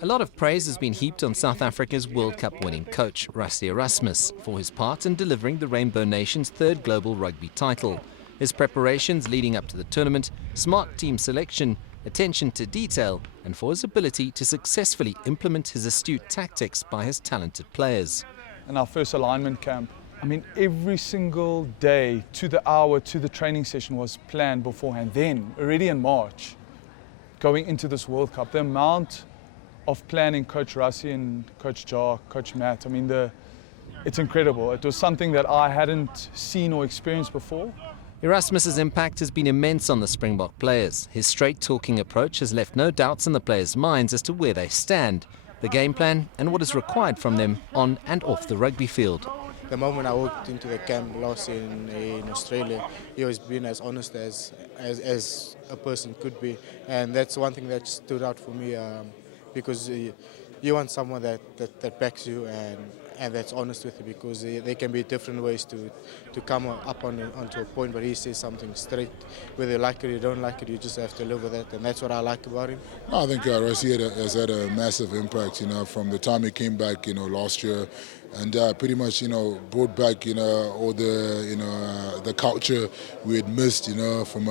A lot of praise has been heaped on South Africa's World Cup winning coach, Rassie Erasmus, for his part in delivering the Rainbow Nation's third global rugby title. His preparations leading up to the tournament, smart team selection, attention to detail, and for his ability to successfully implement his astute tactics by his talented players. In our first alignment camp, I mean, every single day, to the hour, to the training session was planned beforehand. Then, already in March, going into this World Cup, the amount of planning Coach Rassie and Coach Jar, Coach Matt, I mean, it's incredible. It was something that I hadn't seen or experienced before. Erasmus's impact has been immense on the Springbok players. His straight-talking approach has left no doubts in the players' minds as to where they stand, the game plan and what is required from them on and off the rugby field. The moment I walked into the camp last year in Australia, he was being as honest as a person could be, and that's one thing that stood out for me, because you want someone that backs you and that's honest with you, because there can be different ways to come up onto a point, but he says something straight. Whether you like it or you don't like it, you just have to live with it, and that's what I like about him. I think Rassie has had a massive impact, from the time he came back, last year, and pretty much, brought back, all the culture we had missed, from,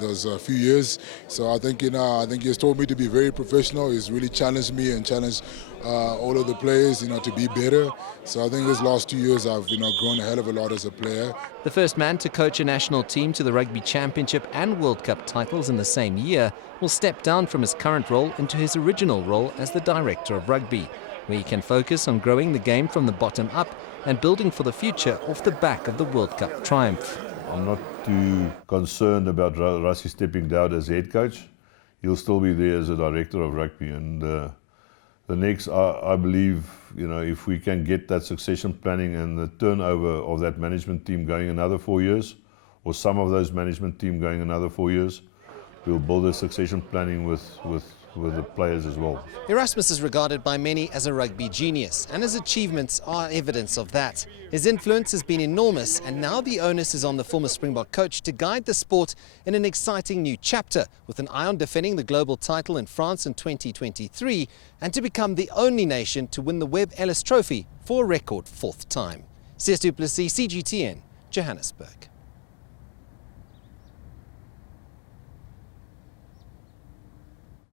those few years. So I think, I think he has taught me to be very professional. He's really challenged me and challenged all of the players, to be better. So I think these last 2 years I've, grown a hell of a lot as a player. The first man to coach a national team to the Rugby Championship and World Cup titles in the same year will step down from his current role into his original role as the Director of Rugby, where he can focus on growing the game from the bottom up and building for the future off the back of the World Cup triumph. I'm not too concerned about Rassie stepping down as head coach. He'll still be there as a Director of Rugby, and the next, I believe, if we can get that succession planning and the turnover of that management team going another 4 years, or some of those management team going another 4 years, we'll build a succession planning with the players as well. Erasmus is regarded by many as a rugby genius, and his achievements are evidence of that. His influence has been enormous, and now the onus is on the former Springbok coach to guide the sport in an exciting new chapter, with an eye on defending the global title in France in 2023, and to become the only nation to win the Webb Ellis Trophy for a record 4th time. CS du Plessis, CGTN, Johannesburg.